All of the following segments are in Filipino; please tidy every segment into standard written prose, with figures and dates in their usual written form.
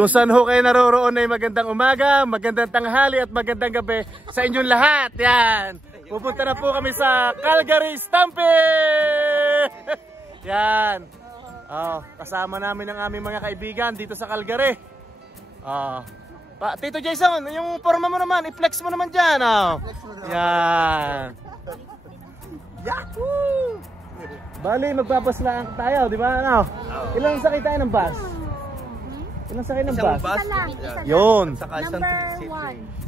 Kung saan ho kayo naroroon ay magandang umaga, magandang tanghali at magandang gabi sa inyong lahat. Yan. Pupunta na po kami sa Calgary Stampede. Yan. Kasama namin ang aming mga kaibigan dito sa Calgary. Tito Jason, yung forma mo naman, i-flex mo naman dyan. Yan. Yahoo! Bali, magpapaslaan tayo, di ba? Ilang sakay tayo ng bus? Ilang sakay ng bus? Yun.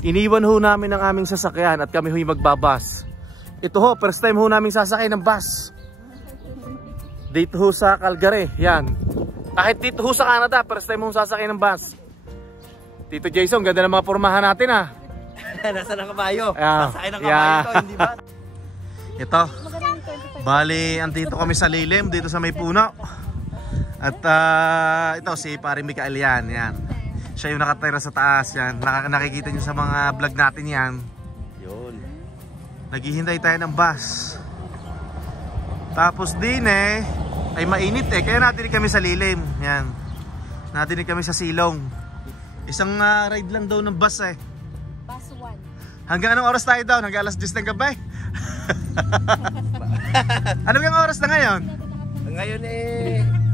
Iniwan ho namin ang aming sasakyan at kami ho'y magbabas. Ito ho, first time ho namin sasakay ng bus. Dito ho sa Calgary, yan. Kahit dito ho sa Canada, first time ho sasakay ng bus. Tito Jason, ganda ng mga pormahan natin ha. Nasa ng kabayo. Sasakay ng kabayo to, hindi ba? Ito. Bali, andito kami sa lilim, dito sa may puno. At ito si Paring Mikael yan. Siya yung nakatira sa taas yan. Nakikita nyo sa mga vlog natin yan. Yun. Naghihintay tayo ng bus. Tapos din ay mainit kaya natinig kami sa lilim. Yan. Natinig kami sa silong. Isang ride lang daw ng bus Bus 1. Hanggang anong oras tayo daw? Hanggang alas 10 ng gabi? Ano yung oras na ngayon? Ngayon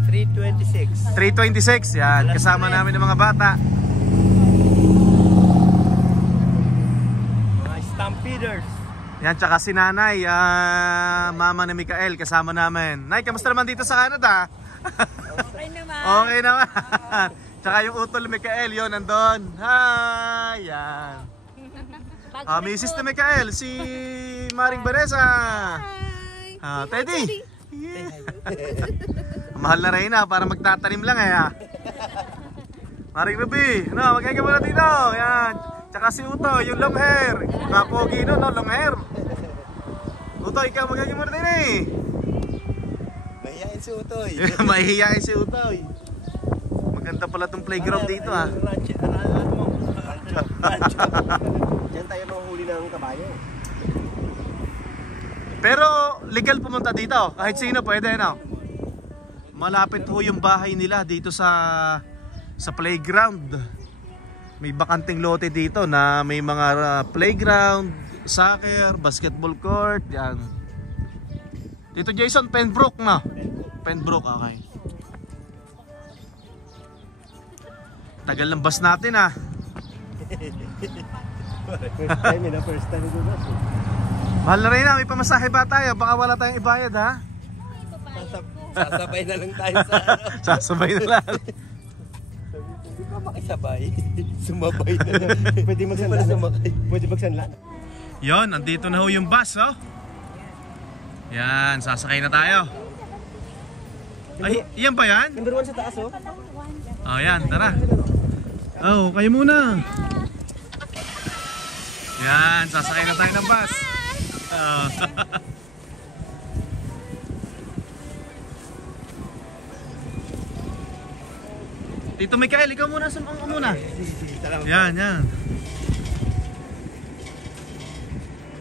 3:26. 3:26, yan. Kasama namin ng mga bata. Mga Stampeders. Yan, tsaka si Nanay, mama ni Mikael, kasama namin. Nay, kamusta naman dito sa Canada? Okay naman. Okay naman. Tsaka yung utol ni Mikael, yun, nandun. Hi! Yan. Mrs. ni Mikael, si Maring Vanessa. Hi! Teddy. Mahal na rin para magtatanim lang Maring Ruby, magkaya muna dito. Yan. Tsaka si Uto, yung long hair. Kapogi no, long hair. Uto, ikaw magkaya muna din Mahihain si Utoy. Mahihain si Utoy. Maganda pala tong playground dito Diyan tayo manghuli ng kabayo. Pero legal pumunta dito. Kahit sino pwede Malapit ho yung bahay nila dito sa playground. May bakanting lote dito na may mga playground, soccer, basketball court, yan. Dito Jason, Pembroke Pembroke, okay. Tagal ng bus natin First time ko bus. Mahal na rin may pamasahe ba tayo? Baka wala tayong ibayad Sasabay na lang tayo Sasabay na lang. Hindi ka makisabay. Sumabay na lang. Pwede magsanla. Pwede magsanla. Yon, andito na ho yung bus Yan, sasakay na tayo. Ay, iyan ba yan? Number 1 sa taas yan, tara. Kayo muna. Yan, sasakay na tayo ng bus. Tito Mikael, ikaw muna, sumang muna. Yan.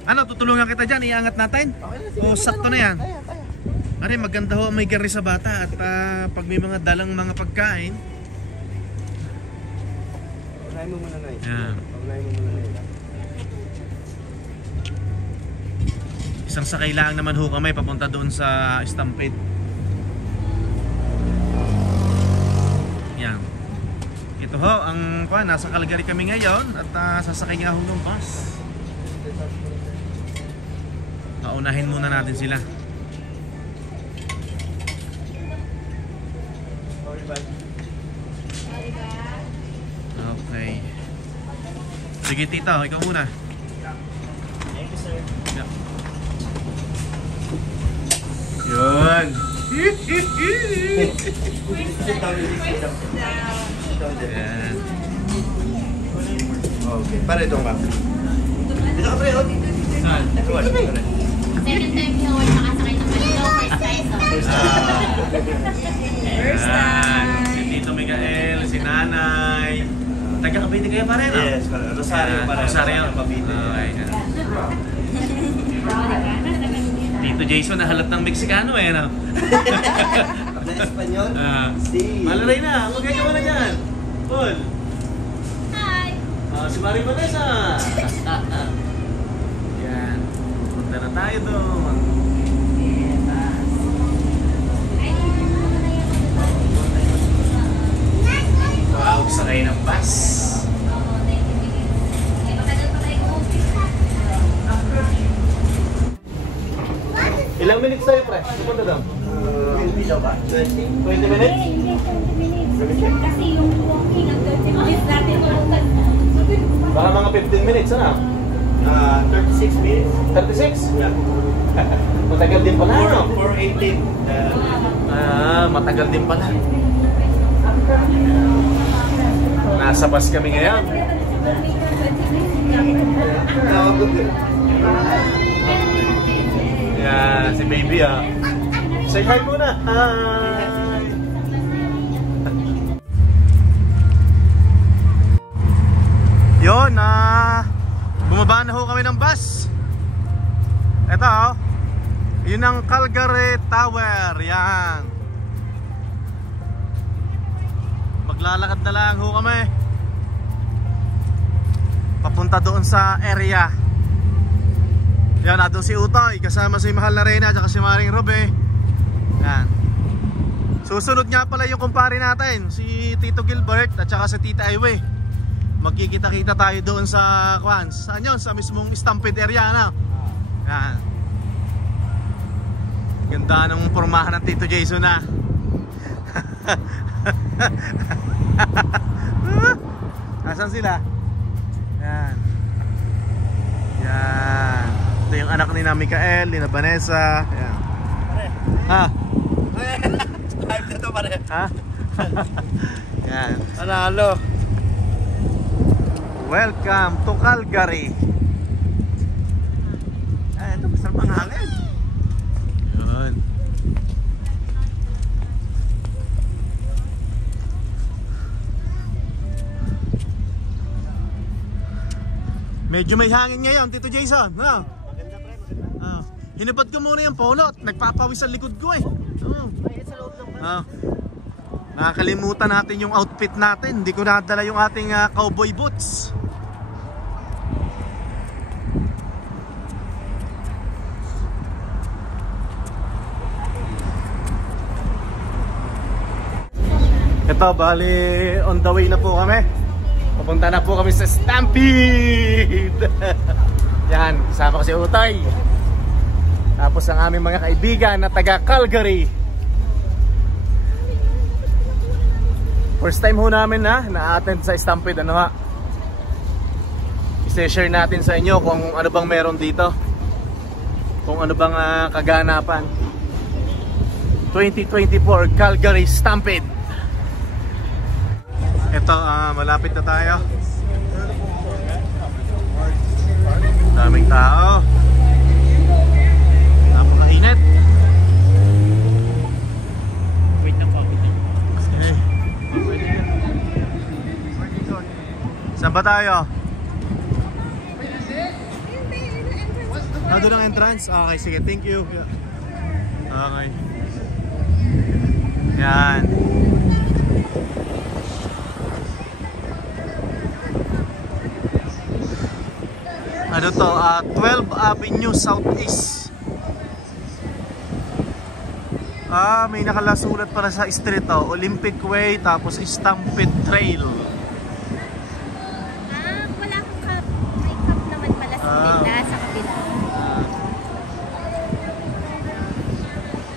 Ano, tutulungan kita dyan, iangat natin? O sakto na yan? Pare, maganda ho may gari sa bata at pag may mga dalang mga pagkain. Unahin mo muna na yan. Isang sakay lang naman ho kami papunta doon sa Stampede. Yan. Ito ho, nasa Calgary kami ngayon at sasakay nga ho ng bus. Paunahin muna natin sila. Okay. Sige tito, ikaw muna. Thank you sir. Yun. Yan. Okay, para itong ba? Dito ka pre, Saan? Second time niyo makasakay ng malito. First time. Si Tito Mikael, si Nanay. Taga-Cavite kayo pa rin Yes, Rosario pa rin. Rosario. Cavite. Tito Jason, nahalat ng Meksikano Na Espanyol? Malalay na, magkaya mo na dyan. Paul. Hi! Si Marie Vanessa. Yan. Punta na tayo doon. Wow, sakay ng bus. Ilang minutes tayo, pre? Pupunta daw? 20 daw ba? 20? 20 minutes? Hindi, 20 minutes. Kasi yung walking ang 30 minutes natin walutan. Baka mga 15 minutes, ano? 36 minutes. 36? Yeah. Matagal din pala, ano? 4:18. Matagal din pala. Nasa bus kami ngayon. Yeah, si baby say hi muna. Hi. Yun, bumaba na ho kami ng bus. Ito, yun ang Calgary Tower. Yan. Maglalakad na lang ho kami papunta doon sa area. Yan, nato si Utoy kasama si Mahal na Reyna at si Maring Robe. Yan. Susunod nga pala yung kumpare natin, si Tito Gilbert at saka si Tita Iwe. Magkikita-kita tayo doon sa saan yun? Sa mismong Stampede area na. Yan. Ganda ng pormahan ng Tito Jason na. Nasaan sila? Yan. Yan. Ito yung anak ni na Mikael, ni na Vanessa. Yan. Ha? Hype na to pare. Ha? Yan. Panalo. Welcome to Calgary. Ito masarap ang hangin. Yun. Medyo may hangin ngayon, Tito Jason. No? Maganda pre, maganda. Hinubad ko muna yung polo at nagpapawis sa likod ko eh. Ay, sa loob ng Nakakalimutan natin yung outfit natin. Hindi ko nadala yung ating cowboy boots. Ito, bali on the way na po kami. Papunta na po kami sa Stampede. Yan, kasama ko si Utay. Tapos ang aming mga kaibigan na taga Calgary. First time ho namin na-attend sa Stampede. Ano ha? I-share natin sa inyo kung ano bang meron dito. Kung ano bang kaganapan. 2024 Calgary Stampede. Ito, malapit na tayo. Daming tao. Napakainit. Wait lang po. Okay. Saan ba tayo? Doon ang entrance? Okay, sige, thank you. Okay. Yan. Ano to? 12 Avenue Southeast. May nakalasulat pala sa street to. Olympic Way, tapos Stampede Trail. Wala akong cup. May cup naman pala sa kabila.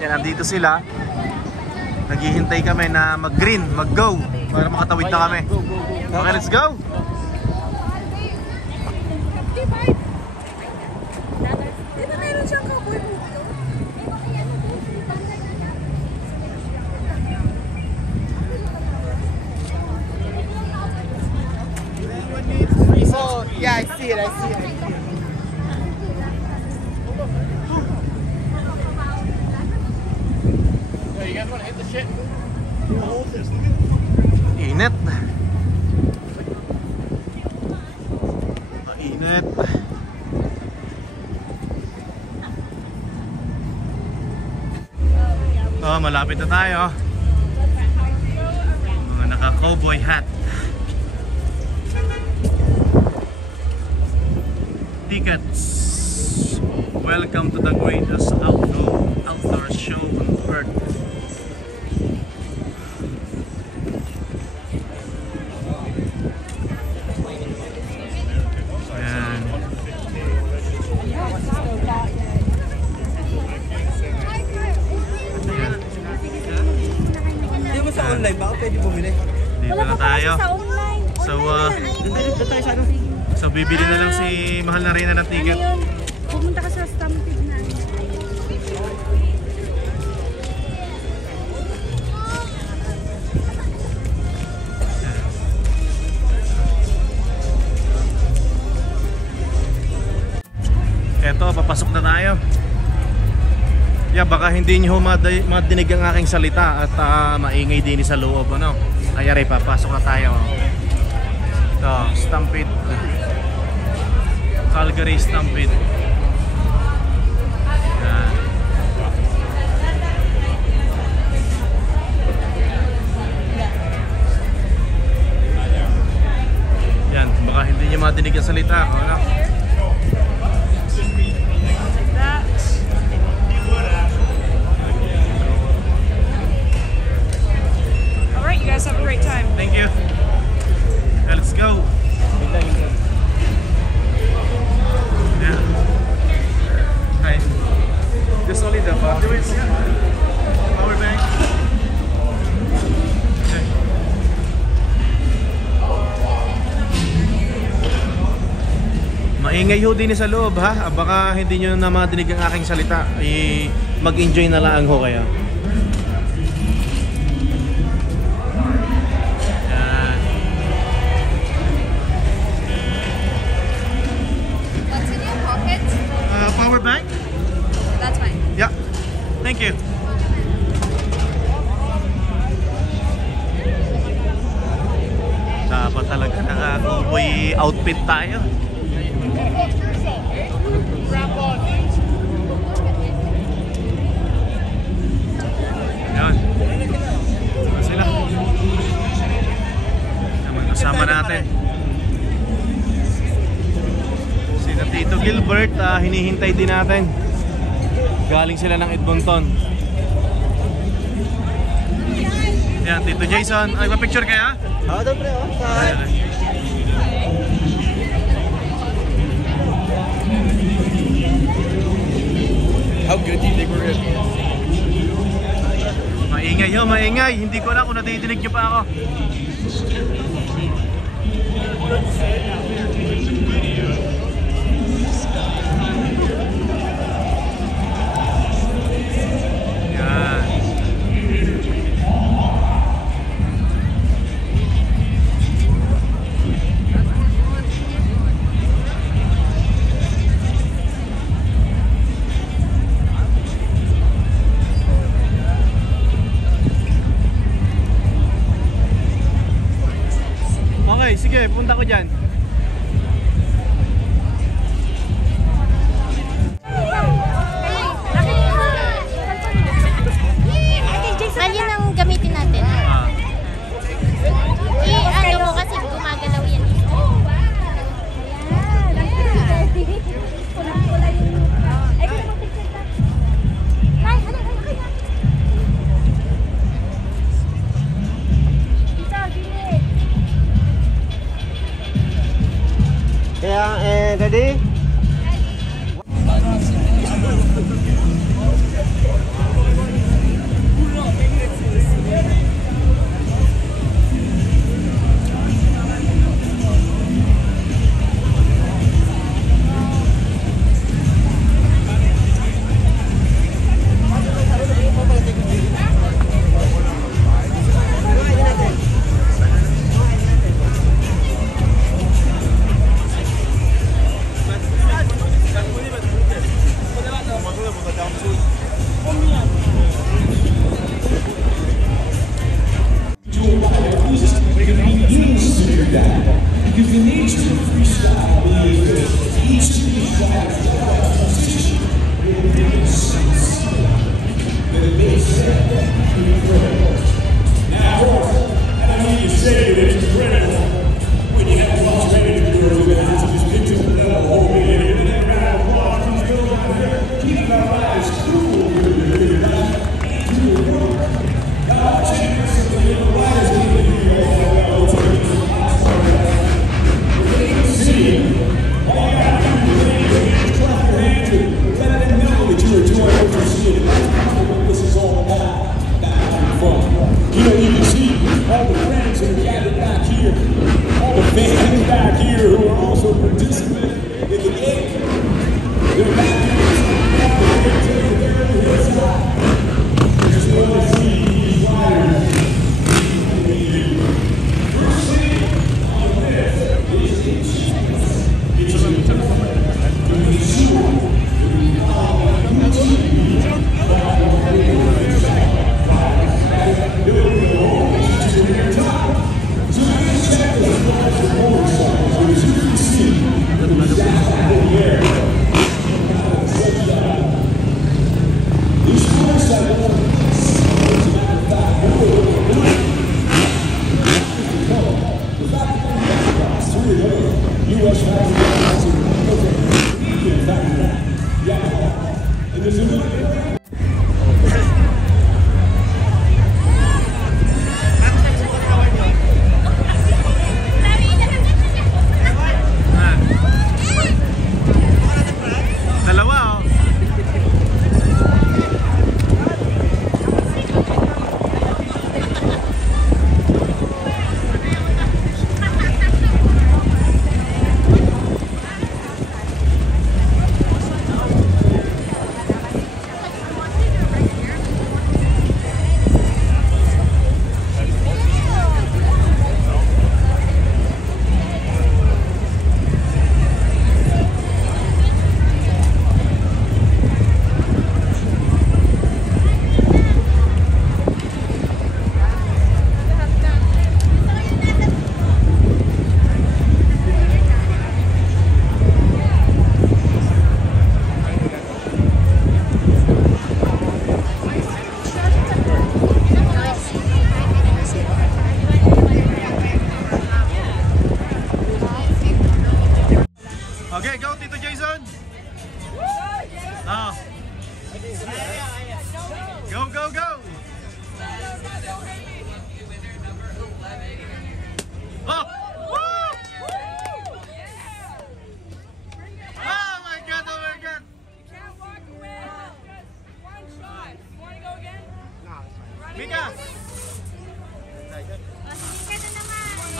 Yan, andito sila. Naghihintay kami na mag-green, mag-go para makatawid na kami. Okay, let's go! Diba meron siyang cowboy boot? Oh, yeah, I see it. You guys want to hit the shit? Init. Init. Malapit na tayo. Mga naka-cowboy hat. tickets. Welcome to the greatest outdoor show on earth. Ayan. Hindi mo sa online, baka pwede bumili. Dito na tayo. Sa online. Doon tayo sa ano? So bibili na lang si Mahal na Reyna ng ticket. Ano yun? Pumunta ka sa Stampede na. Eto, papasok na tayo. Yeah, baka hindi nyo madinig ang aking salita at maingay din sa loob, ano. Ayari, papasok na tayo. Ito, Stampede. Calgary Stampede. Yan. Yan, baka hindi nyo madinig ang salita, ano. Alright, you guys have a great time. Thank you. Yeah, let's go. Yeah. Hi. Just only the batteries. Power bank. Okay. Maingay ho din sa loob ha. Baka hindi nyo na madinig ang aking salita. Mag-enjoy na lang ho kayo. Power bank? That's fine. Yeah. Thank you. Dapat talaga naka-cowboy outfit tayo. Yan. Diba sila? Naman kasama natin. Sina Tito Gilbert, hinihintay din natin. Galing sila ng Edmonton. Yan, Tito Jason. Ay, pa-picture kaya? Oo, doon pre, oh. How good do you think we're gonna be? Maingay ho, maingay. Hindi ko na kung nadidinig nyo pa ako. Yan. Okay, sige, punta ko dyan. Mali nang gamitin natin. Ano mo kasi gumagalaw yan. Kaya, ready?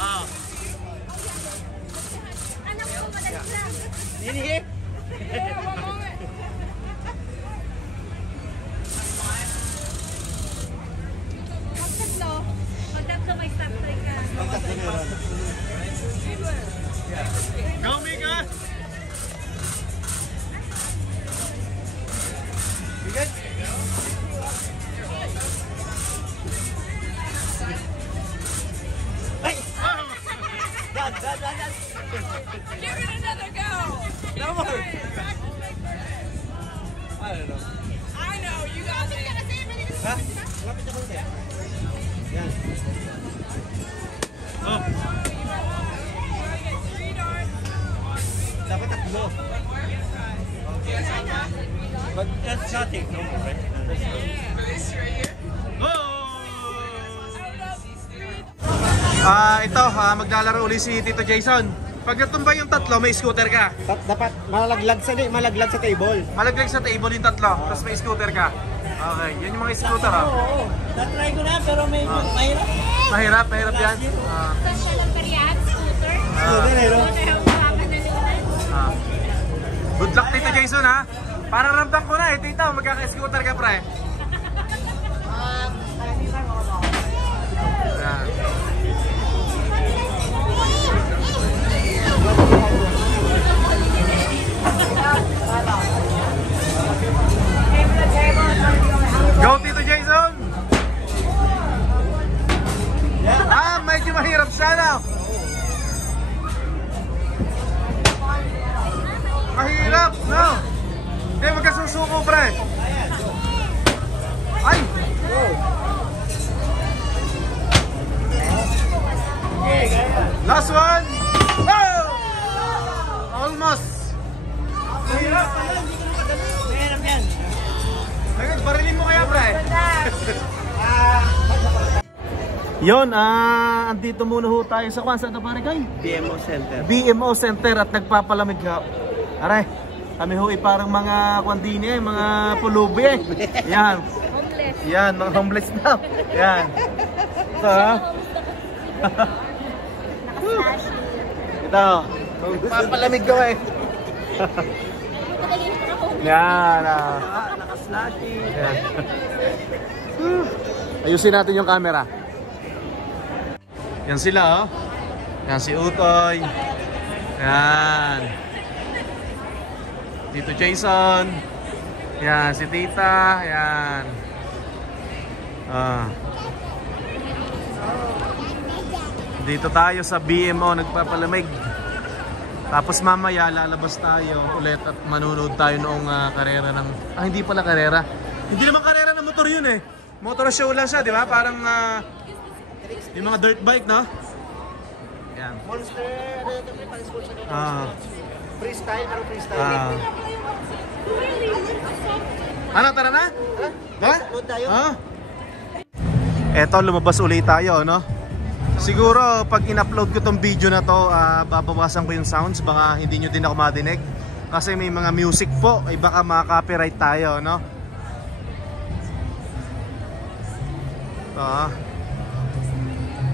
Ah. Anak ko, madali lang. Hindi. Pag-tatlo may stop break ka. Go, Mika! Bigat. Ay! Dad. Give it another go. No more. I don't know. I know, you got it. Ha? Lapit na konti. Yan. Oh. Dapat takbo. But that's nothing. No more, right? Ito, maglalaro uli si Tito Jason. Pag natumba yung tatlo, may scooter ka. Dapat malaglag sa table. Malaglag sa table yung tatlo, tapos may scooter ka. Okay, yan yung mga scooter ah. Oo. Na-try ko na pero may mahirap. Mahirap yan. Social lang periyan, scooter. Scooter, eh, no? Scooter, Ah. Good luck Tito Jason ha. Parang ramdam ko na eh, Tito, magkaka-scooter ka pre. Yan. Go Tito Jason! Medyo mahirap siya na. Mahirap, no? Hindi, magkasusuko, pre. Ay! Last one! Oh! Almost! Mahirap pala, hindi ko na madali. Mahirap yan. Barilin mo kaya, pre? Yon, andito muna ho tayo sa kwan. Saan na pare kayo? BMO Center. BMO Center at nagpapalamig ka. Aray, kami ho parang mga kwandini mga pulubi eh. Yan. Homeless. Yan, mga homeless na. Yan. Ito ha. Ito. Nagpapalamig ka eh. Yan. Naka-slushy. Yan. Ayusin natin yung camera. Yan sila oh. Yan si Utoy. Yan. Tito Jason. Yan si Tita. Yan. Dito tayo sa BMO nagpapalamig. Tapos mamaya lalabas tayo ulit at manunood tayo noong karera ng hindi pala karera. Hindi naman karera ng motor yun eh. Motor show lang siya, di ba? Parang yung mga dirt bike, no? Yan. Monster, freestyle, pero freestyle. Ano, tara na? Ha? Load tayo? Eto, lumabas ulit tayo, no? Siguro, pag in-upload ko tong video na to, babawasan ko yung sounds. Baka hindi nyo din ako madinig. Kasi may mga music po, ay baka maka-copyright tayo, no?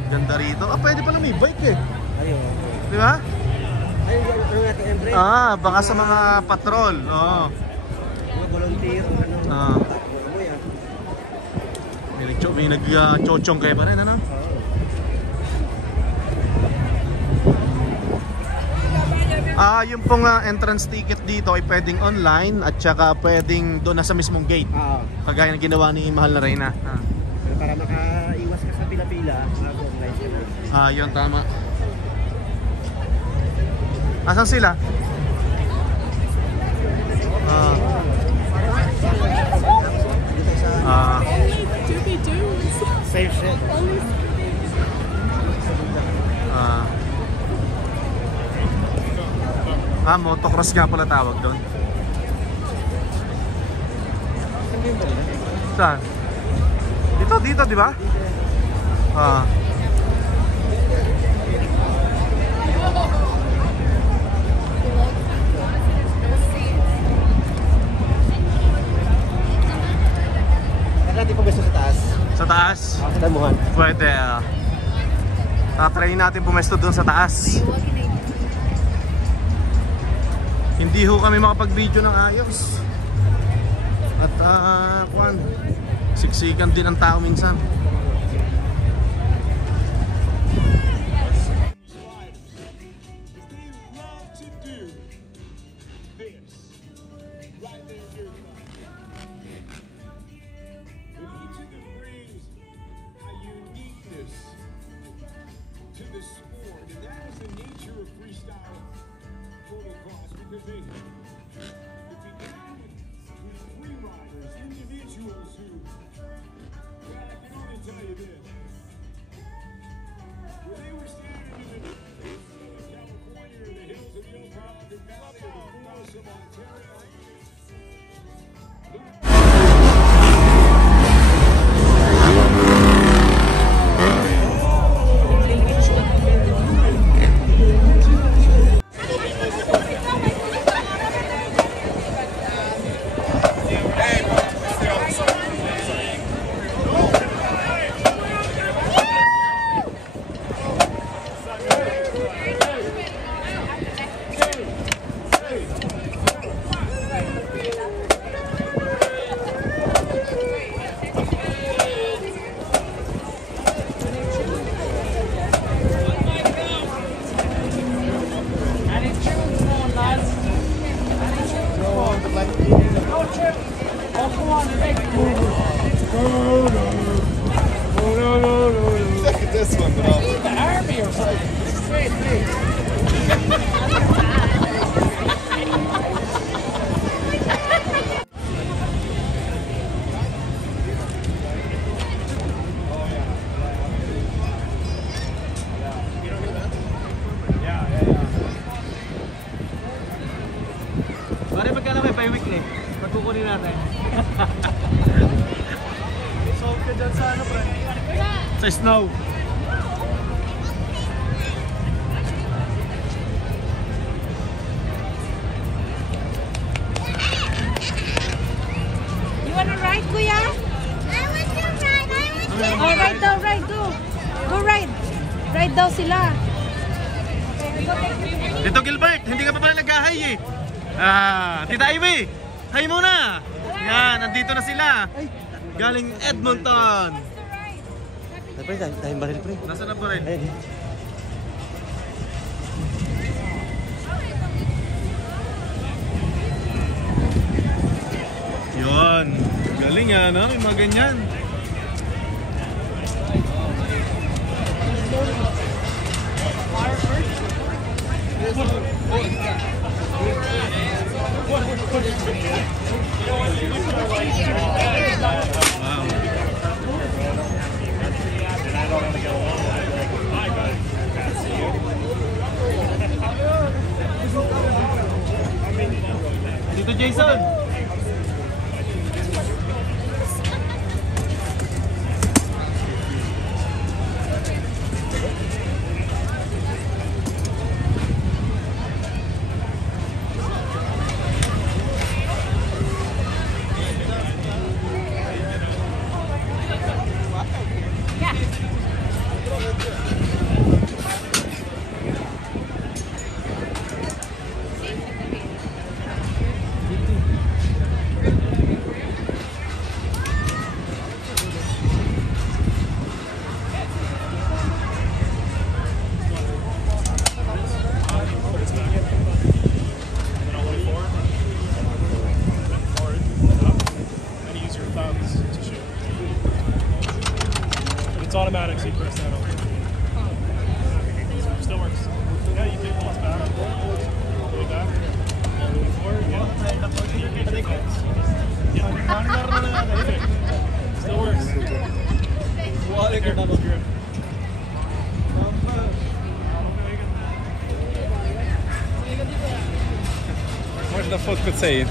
Ganda rito. Pwede pala may bike eh. Ayun. Di ba? Ayun, ano natin, Emre? Baka sa mga patrol. Oo. Mga volunteer, ano. May nag-chochong kayo pa rin, ano? Yung pong entrance ticket dito ay pwedeng online at saka pwedeng doon na sa mismong gate. Kagaya ng ginawa ni Mahal na Reyna. Para makaiwas ka sa pila-pila, mag-online ka na. Yun, tama. Asan sila? Safe shit. Motocross nga pala tawag doon. Saan? Dito, di ba? Natin pa gusto sa taas. Sa taas? Sa damuhan. Pwede. Tatry natin pumesto doon sa taas. Hindi ho kami makapag-video ng ayos. At siksikan din ang tao minsan. Pare, magkano kayo bi-weekly? Pagkukunin natin. Solve ka dyan sa ano, pre? Sa snow. You wanna ride, Kuya? I want to ride. Oh, ride daw, ride, go. Go ride. Ride daw sila. Tito Gilbert, hindi ka pa pala nag-hi eh. Tita Ivy, hi muna. Yan, nandito na sila. Galing Edmonton. Pre, tayong baril, pre. Nasaan na pa rin? Ayun. Yun. Galing yan, no? Yung mga ganyan. Dito Jason. Automatic, so you press that over. Still works. Yeah, you take once back. All the way back. All the way forward. Yeah. Perfect. Still works. Careful grip. Можно фотку цей.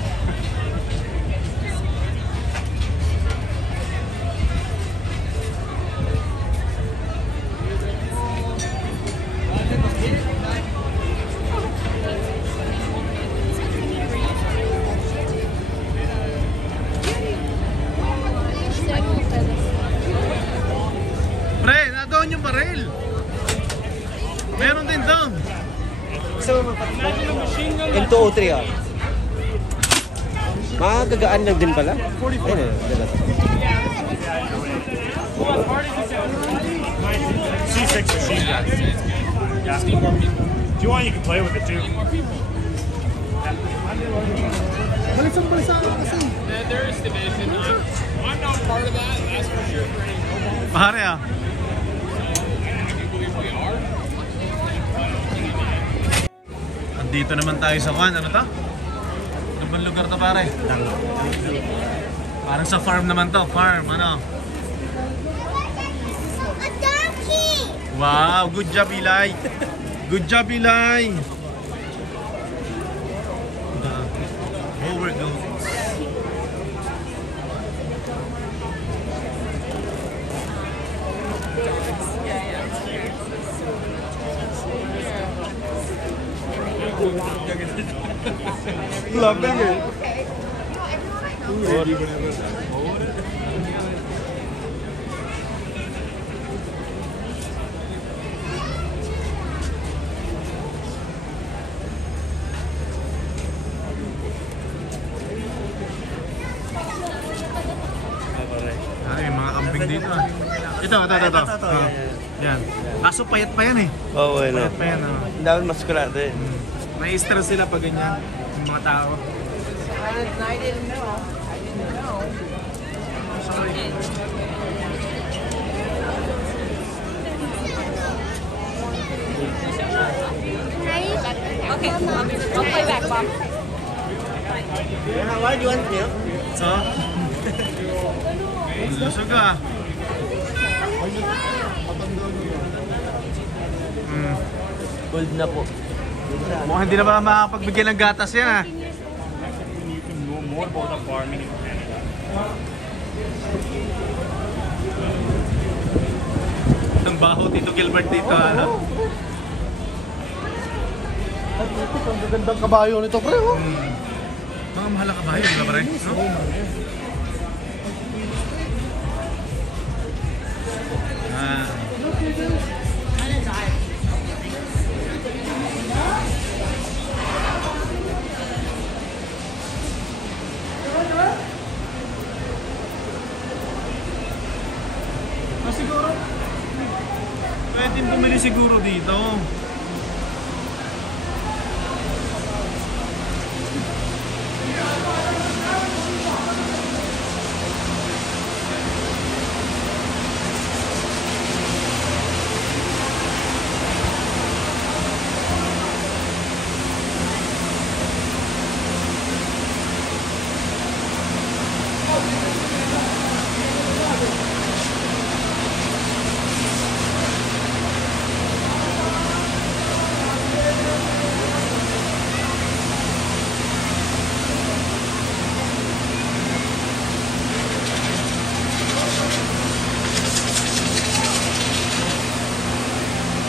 Pre, nadoon yung baril. Meron din doon. Gusto mo mapatid? M203 ah. Makagagaan lang din pala. Ayun eh. C6 machine gun. Yeah. If you want, you can play with it too. There is division. I'm not part of that, that's for sure. For any mobile. Pare ah. I believe we are. Andito naman tayo sa Juan. Ano to? Ano bang lugar to pare? Parang sa farm naman to. Farm, ano? A donkey! Wow, good job Eli. Good job Eli. Over goes. Loving it. Ay, mga kambing dito ah. Ito. Ah, yan. Kaso payat pa yan eh. Oo, ano. Payat pa yan ah. Ang dami maskulado eh. May stress sila pag ganyan. Yung mga tao. Okay, I'll play back, Mom. Why do you want milk? So? Lusog ah. Gold na po. Mukhang hindi na ba makapagbigyan ng gatas yan ah. You can know more about the farming in Canada. Ang baho Tito Gilbert dito ano. Ang gagandang kabayo nito, pre. Oh. Mga mahal na kabayo, di ba pare? No? Ah. Siguro pwede bumili siguro dito.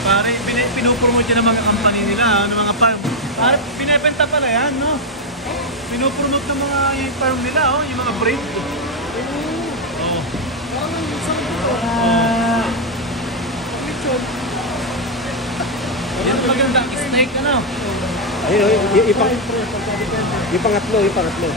Pare, pinupromote yan ng mga company nila, ng mga farm. Pare, pinepenta pala yan, no? Pinupromote ng mga yung farm nila, oh, yung mga breed. Oh. Yan maganda, steak, ano? Ayun, yung pangatlo.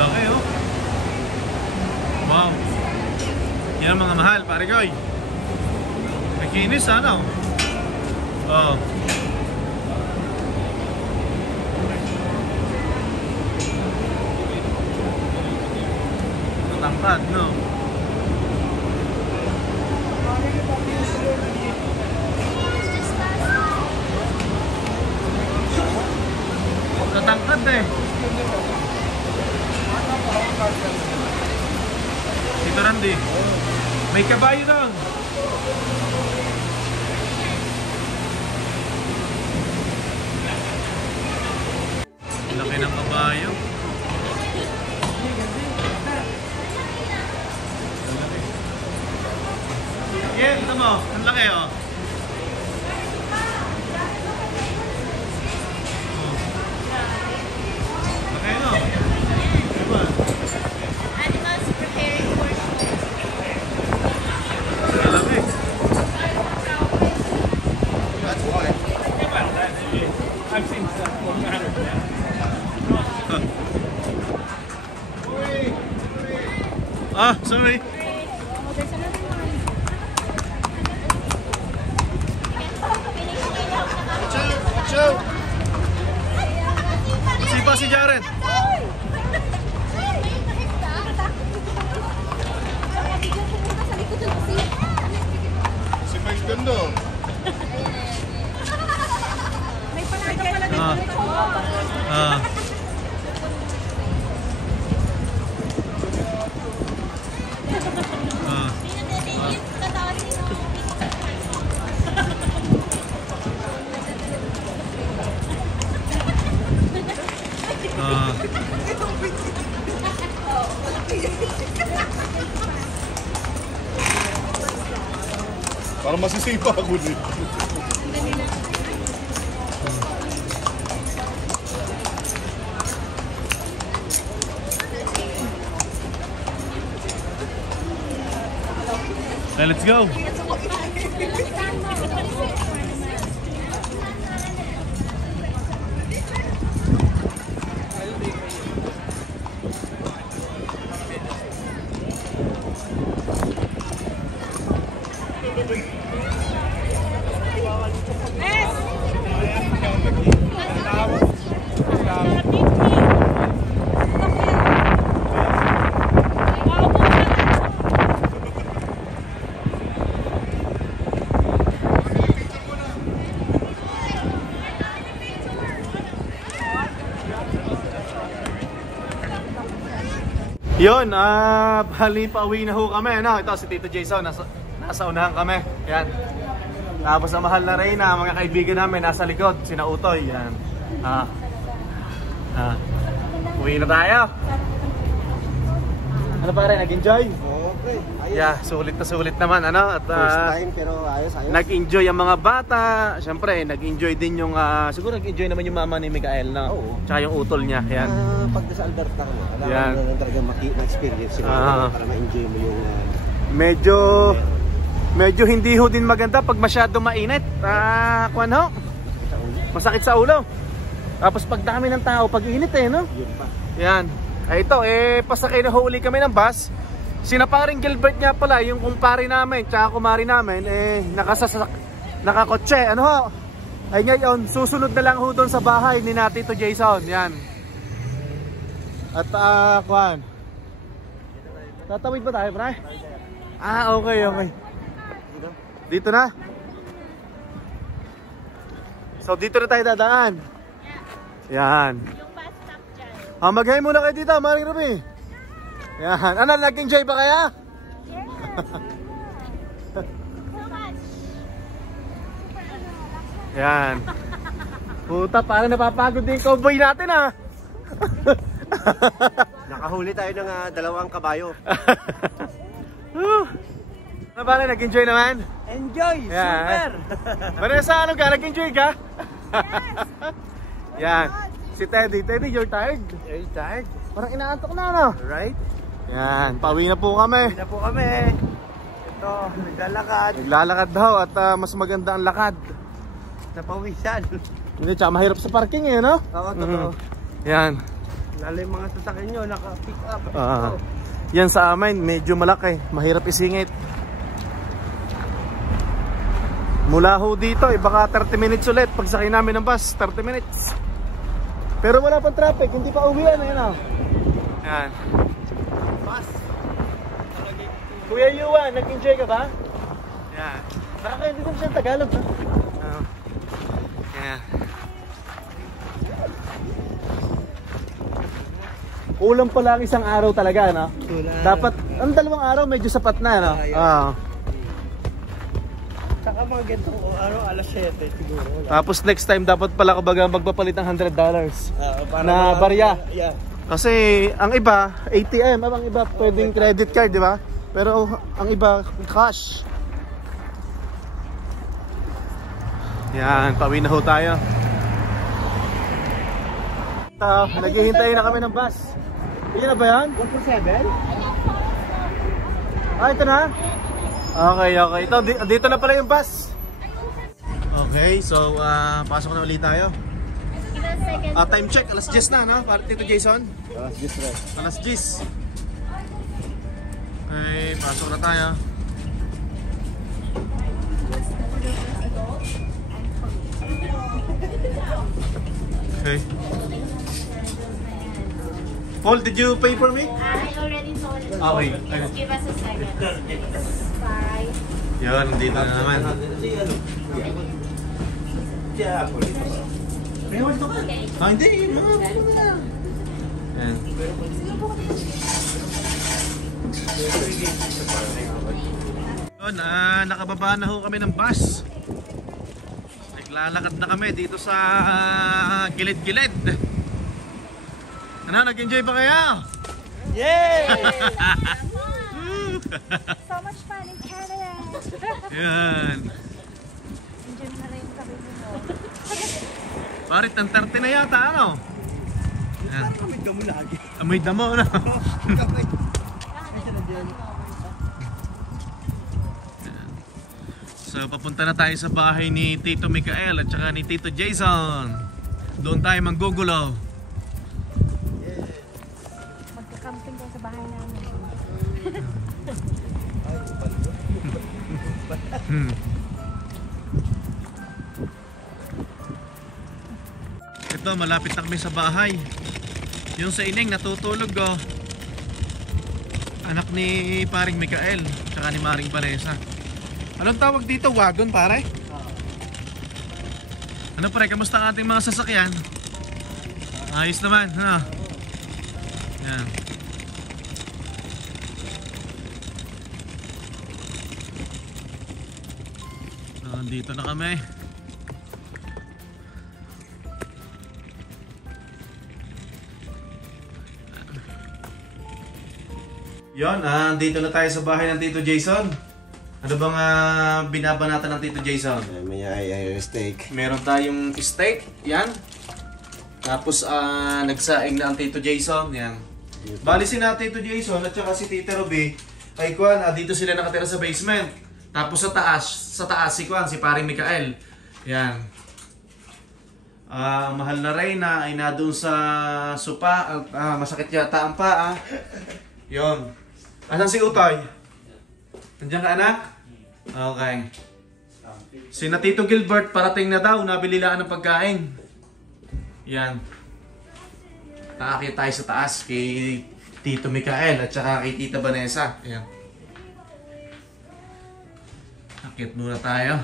Laki, oh. Wow. Yan ang mga mahal, pare koy. Nakinis, ano? Oh. Natangkad, no? Natangkad eh. Dito Randy. May kabayo doon. ng kabayo. Yan, ito mo. Ang laki oh. Laki no? Diba? Animals preparing for show. Ang laki. I've seen stuff more matter than that. Ah, sorry. Sipa si Jared. Si Mike Gando. Ah. Para masisipa ako din. Okay, let's go. Yun, bali pauwi na ho kami, no? Ito si Tito Jason, nasa unahan kami. Yan. Tapos ang mahal na Reyna, mga kaibigan namin nasa likod, sina Utoy. Yan. Uwi na tayo. Ano pare, nag-enjoy? Oo, pre. Yeah, sulit na sulit naman, ano? At First time pero ayos. nag-enjoy ang mga bata. Siyempre, nag-enjoy din yung siguro nag-enjoy naman yung mama ni Mikael, no? Oo. Tsaka yung utol niya, yan. Pag nasa Alberta ka mo, Yan. kailangan mo talaga ma-experience para ma-enjoy mo yung Medyo hindi ho din maganda pag masyado mainit. Kuwan ho? Masakit sa ulo. Tapos pag dami ng tao, pag init no? yun pa. Yan. Ay ito, pasakay na huli kami ng bus. Sina paring Gilbert nga pala, yung kumpare namin, tsaka kumari namin, nakakotse, ano ho? Ay ngayon, susunod na lang ho doon sa bahay ni Tito Jason, yan. At kuhan. Tatawid ba tayo, pre? Okay, okay. Dito na? So dito na tayo dadaan. Yan. Yung bus stop dyan. Mag-hi muna kayo dito, Maring Ruby. Yan. Ano, nag-enjoy ba kaya? Yes. So much. Yan. Puta, parang napapagod din yung cowboy natin Nakahuli tayo ng 2 kabayo. Ano ba, nag-enjoy naman? Enjoy! Yeah. Super! Vanessa, ano ka? Nag-enjoy ka? Yan. Si Teddy. Teddy, you're tired? Very tired. Parang inaantok na, no? Right? Yan. Pauwi na po kami. Hindi na po kami. Ito, naglalakad. Naglalakad daw at mas maganda ang lakad. Napawisan. Hindi, tsaka mahirap sa parking no? Oo, totoo. Yan. Lalo yung mga sasakyan nyo, naka-pick up. Yan sa amin, medyo malaki. Mahirap isingit. Mula ho dito, baka 30 minutes ulit. Pagsakay namin ng bus, 30 minutes. Pero wala pang traffic, hindi pa uwian. Ayan. Bus. Kuya Yuan, nag-enjoy ka ba? Yan. Nakakaintindi mo siya Tagalog, ha? Yan. Ulam pala ang isang araw talaga, no? Dapat, ang 2 araw medyo sapat na, no? Tsaka mga ganito, alas 7 siguro. Tapos next time dapat pala kabaga magpapalit ng $100 na barya. Yeah. Kasi ang iba ATM, ang iba pwedeng credit card, di ba? Pero ang iba cash. Yan, pauwi na ho tayo. Naghihintay na kami ng bus. Iyan na ba yan? 147? Ah, ito na? Okay. Ito, dito na pala yung bus. Okay, so pasok na ulit tayo. Time check, alas 10 na, no? Para Tito Jason? Alas 10 na. Alas 10. Okay, pasok na tayo. Okay. Paul, did you pay for me? I already told it. Okay. Just give us a second. Bye. Yun, nandito na naman. Okay. Hindi. Yan. Yun, nakababa na ho kami ng bus. Naglalakad na kami dito sa gilid-gilid. Ano, nag-enjoy pa kayo? Yay! So much fun in Canada. Yan. Enjoy na rin kami mo. Parit ng 30 na yata, ano? Yan. Kami damo lagi. Amoy damo, ano? Kami. So, papunta na tayo sa bahay ni Tito Mikael at saka ni Tito Jason. Doon tayo manggugulo. Magka-camping ko sa bahay namin. Ito, malapit na kami sa bahay. Yung sa ining natutulog, oh. Anak ni paring Mikael tsaka ni Maring Vanessa. Anong tawag dito? Wagon, pare? Ano pare, kamusta ang ating mga sasakyan? Ayos naman, ha? Yan. Nandito na kami. Yon, dito na tayo sa bahay ng Tito Jason. Ano bang binabanatan ng Tito Jason? May ay steak. Meron tayong steak, yan. Tapos nagsaing na ang Tito Jason, yan. Bali si na Tito Jason at saka si Tita Ruby kay Kwan, dito sila nakatira sa basement. Tapos sa taas si Kwan, si paring Mikael. Yan. Mahal na Reyna ay na doon sa sopa at masakit yata ang paa. Yon. Asan si Utoy? Nandiyan ka, anak? Okay. Si na Tito Gilbert parating na daw, nabili lang ng pagkain. Yan. Nakakita tayo sa taas kay Tito Mikael at saka kay Tita Vanessa. Yan. Akit muna tayo.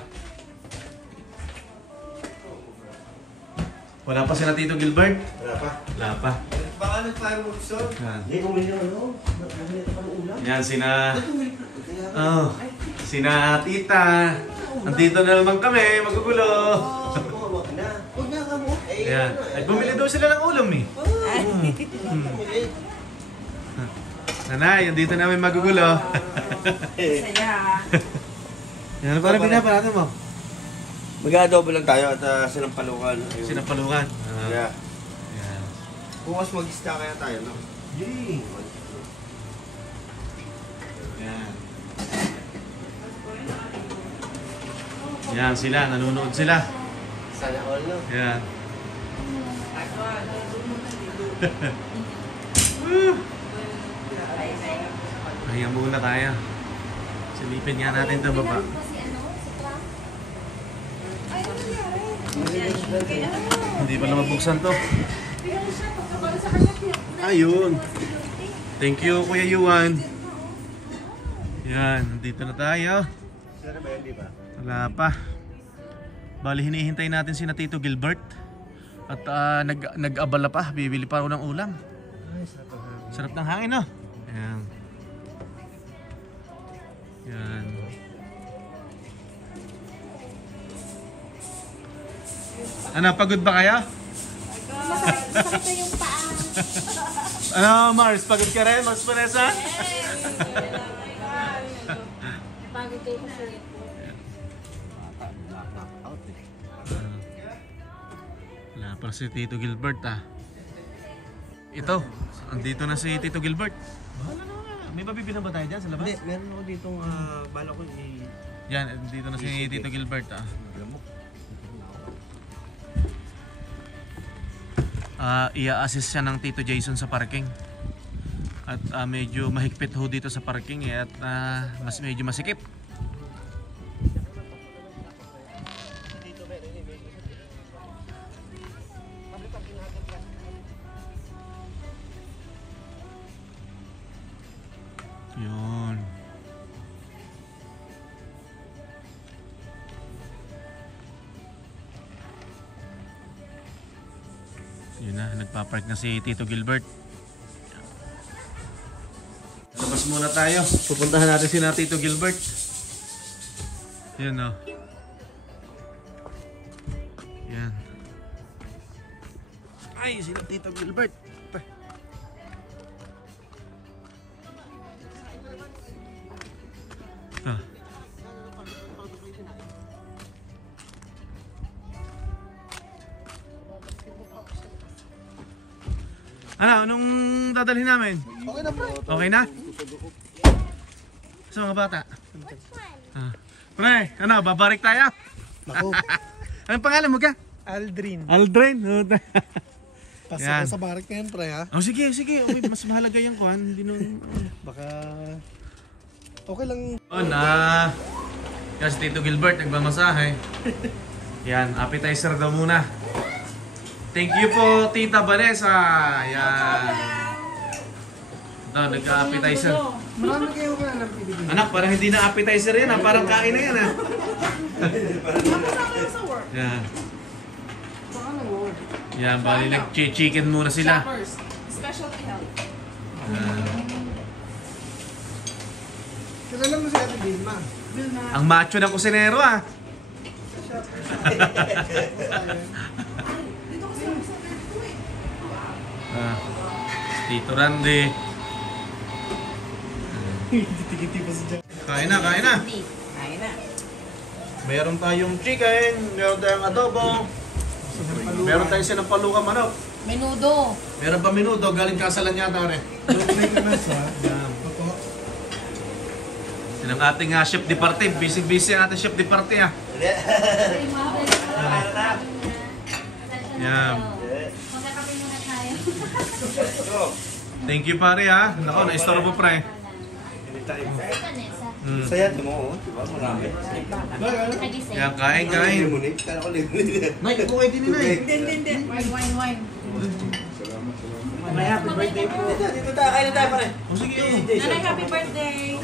Wala pa si na Tito Gilbert? Wala pa. Wala pa. Baka nagpayo mo gusto. Yan. Hindi, bumili ng ano. Bumili pa ng ulam. Yan, sina Tita. Nandito na naman kami, magugulo. Huwag na. Huwag na ka mo. Yan. Ay, bumili daw sila ng ulam eh. Nanay, nandito namin magugulo. Saya. Yan, parang binaparado mo. Mag-adobo lang tayo at sinampalukan. Sinapalukan. Yeah. Yan. Bukas mag-ista kaya tayo, no? Yay! Yan. Yan sila, nanonood sila. Sana all, no? Yan. Kaya muna tayo. Silipin nga natin ito baba. Hindi pala mabuksan to. Ayun. Thank you, Kuya Yuan. Yan, dito na tayo. Sana ba yan, di ba? Wala pa. Bali, hinihintay natin si na Tito Gilbert. At nag-abala pa, bibili pa rin ng ulam. Sarap ng hangin, no? Ayan. Yan. Ano, pagod ba kayo? Masakit na yung paa. Ano, Mars? Pagod ka rin, Mars Vanessa? Pagod kayo kasi. Wala pa si Tito Gilbert Ito, andito na si Tito Gilbert. Bahala na nga. May pabibilang ba tayo dyan sa labas? Hindi, meron ako ditong bala ko Yan, andito na si Tito Gilbert Ia-assist siya ng Tito Jason sa parking. At medyo mahigpit ho dito sa parking at medyo masikip. Yun. Yun na, nagpapark na si Tito Gilbert. Labas muna tayo. Pupuntahan natin si Tito Gilbert. Yun o. Yan. Ay, sila Tito Gilbert. Ano, anong dadalhin namin? Okay na bro. Okay na? Sa mga bata? Pre, ano, babarik tayo? Ako, Anong pangalan mo ka? Aldrin. Aldrin. Pasok Yan. ka sa barak na yan, pre ha? Oh, sige, sige. Okay, mas mahalaga yung kuhan. Hindi nung... Baka... Okay lang. Yan si Tito Gilbert, nagmamasahe. Yan, appetizer daw muna. Thank you po, Tita Vanessa. Yan. Ito, nagka-appetizer. Marami kayo ka na pinibigyan. Anak, parang hindi na appetizer yan ha. Parang kain na yan ha. Yan. Yan, bali nag-chicken muna sila. Specialty help. Kilala mo si Ate Vilma. Ang macho ng kusinero ah. Tito Randy. Kain na, kain na. Kain na. Meron tayong chicken, meron tayong adobo. Meron tayong sinampalukan manok. Menudo. Meron pa minuto, galing kasalan yata rin. Yan ang ating chef de party. Busy-busy ang ating chef de party ah. Yan. Magkakape muna tayo. Thank you pare ha. Nako, na-istorbo pre. Vanessa. Saya mo, diba? Marami. Nagising. Yan, kain, kain. Kala ko limunin. Nay, ako kayo din ni Nay. Hindi. Wine. May happy birthday po. Dito tayo, kain na tayo pare. O sige. Nanay, happy birthday.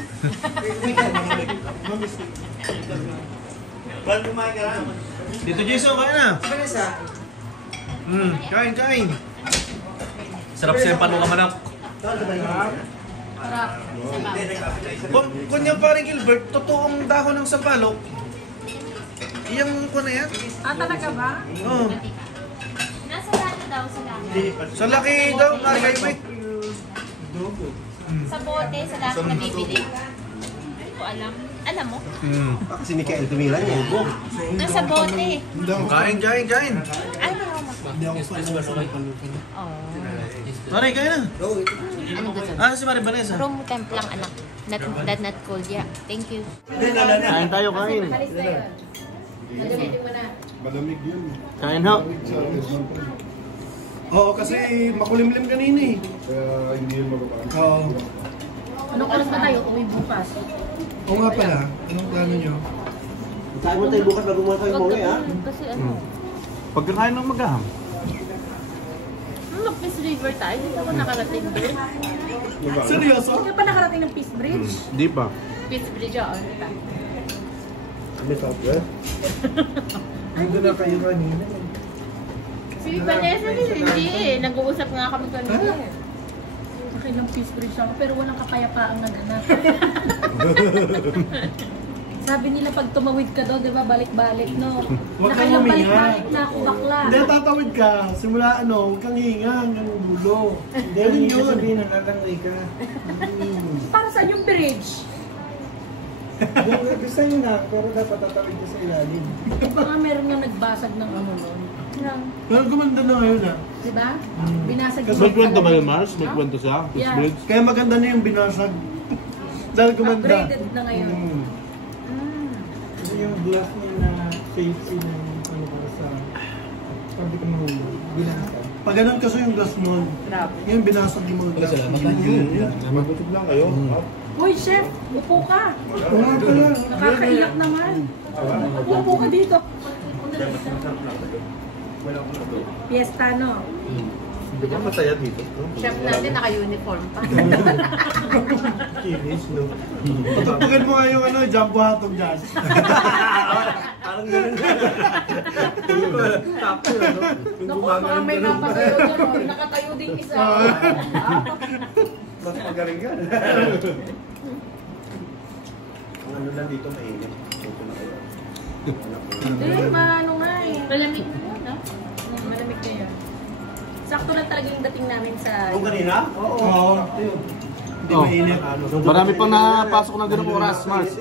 Ba't kumain ka lang? Dito Jason, kain na. Vanessa. Kain, kain. Sarap siya yung panuka manok. Sarap. Kunya pare Gilbert, totoong dahon ng sampalok. Iyang ko na yan. Talaga ba? Oo. Nasa lahat daw sa lahat. Sa laki daw, karigay mo eh. Sa bote, sa lahat na bibili. Hindi ko alam. Alam mo? Kasi Mikael tumilan niya. Nasa bote. Kain, kain, kain. Ay, hindi ako Hindi ako fan ng palukan. Pare, kain na. Si Marie Vanessa. Room temp lang, anak. Not cold. Yeah. Thank you. Kain tayo, kain. Malamig yun. Kain ho. Oo, kasi makulimlim kanina eh. Kaya hindi yun magpapakain. Oo. Anong oras ba tayo? Uwi bukas. Oo nga pala. Anong plano nyo? Tayo mo tayo bukas bago mo tayo umuwi ha? Kasi ano, Pagkakain ng maghaham. mag-Peace River tayo. Hindi ako nakarating doon. Seryoso? Hindi ka pa nakarating ng Peace Bridge? Di pa. Peace Bridge, oo. Ano sa akin? Hindi na kayo kanina. Si Vanessa hindi eh. Nag-uusap nga kami kanina. Akin ng Peace Bridge ako, pero walang kapayapaang naganap. Sabi nila pag tumawid ka daw, di ba, balik-balik, no? Huwag kang Nakailang huminga. balik-balik na ako, bakla. Hindi, tatawid ka. Simula huwag kang hinga hanggang dulo. Ganun yun. Sabihin na tatangay ka. Para saan yung bridge? Gusto nyo na, pero dapat tatawid ka sa ilalim. Baka meron nga nagbasag ng ano nun. Pero gumanda na ngayon Di ba? Binasag Kasi May kwento ba yun, Mars? May kwento siya? Yeah. Bridge? Kaya maganda na yung binasag. Dahil gumanda. Upgraded na ngayon. Kasi yung glass niya na safety ng ano para sa sabi ko mahulog. Binasag. Pag ganun kasi yung glass nun, yung binasag yung mga glass. Mabutog lang kayo. Uy, chef! Upo ka! Oo nga pala. Nakakaiyak naman. Upo ka dito. Fiesta, no? Hindi ba masaya dito? Chef natin naka-uniform pa. Kinis, no? Patugtugan mo nga yung jumbo hotdog dyan. Parang ganun. Tapos, ano? Naku, baka may napasayo dyan. Oh. Nakatayo din isa. Mas magaling yan. Ang ano lang dito, mainit. Dito na kayo. Hindi, maano nga eh. Malamig na yun, no? Malamig na yun. Sakto lang talaga yung dating namin sa... Kung kanina? Oo. Hindi mainit. Marami pang napasok ng ganung oras, Mars.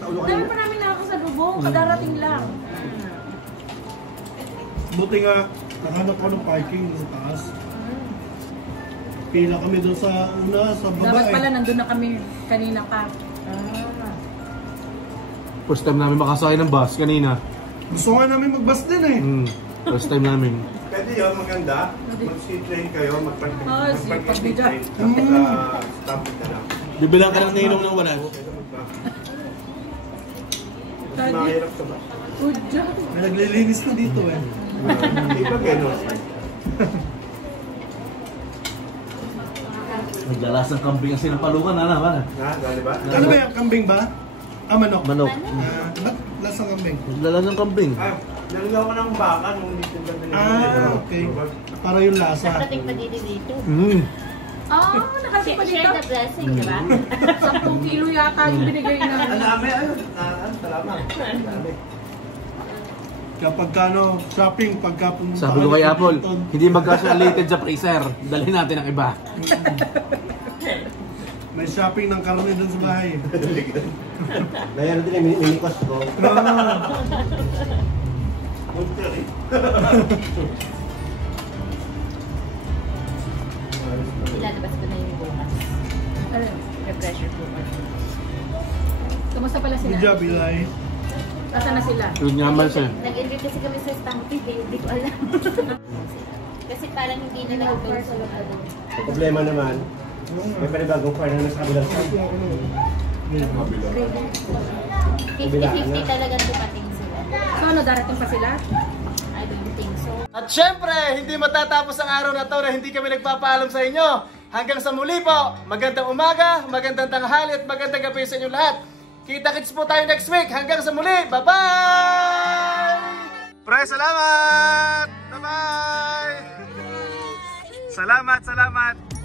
Dami pa namin nakakasalubong. Kadarating lang. Buti nga, nakahanap ko ng parking sa taas. Pila kami doon sa una, sa baba Dapat pala nandun na kami kanina pa. First time namin makasakay ng bus kanina. Gusto nga namin mag-bus din eh. First time namin. Pwede yun, maganda. Mag-street-train kayo, mag-parking pag-train. Stop ka lang. Bibilang ka ng ninong ng walas. Mas mahirap ka ba? Good job. May naglilinis na dito eh. Hindi ba gano'n? Naglalas ng kambing ang sinampalukan, ano ba? Dali ba? Ano ba yung kambing ba? Ah, manok. Manok. Ba't lasang kambing? Naglalas ng kambing. Naligaw ko ng baka nung dito ba nila. Ah, okay. Para yung lasa. Nakating pa dito. Oh, nakasi pa dito. Share the blessing, di ba? 10 kilo yata yung binigay Ang namin. dami, ayun. Salamat. Ang dami. Kapag shopping, pagka pumunta Sabi ko ka kay ng Apple, Hilton. hindi magka-related sa freezer. Dalhin natin ang iba. May shopping ng karne dun sa bahay. Mayroon din yung minikos ko. Ilalabas ko na yung bukas. Ano? Refresher cooker. Kumusta pala Good sila? job, Eli. Nasaan na sila? Yun nga, Mars eh. Nag-enjoy kasi kami sa Stampede, hindi ko alam. Kasi parang hindi na nag-open sa lokal. Problema naman, may panibagong car na nasa kabilang side. 50-50 talaga dumating sila. So ano, darating pa sila? I don't think so. At syempre, hindi matatapos ang araw na to na hindi kami nagpapaalam sa inyo. Hanggang sa muli po, magandang umaga, magandang tanghali at magandang gabi sa inyo lahat. Kita-kits po tayo next week. Hanggang sa muli, bye-bye! Pre, salamat! Bye-bye! Salamat!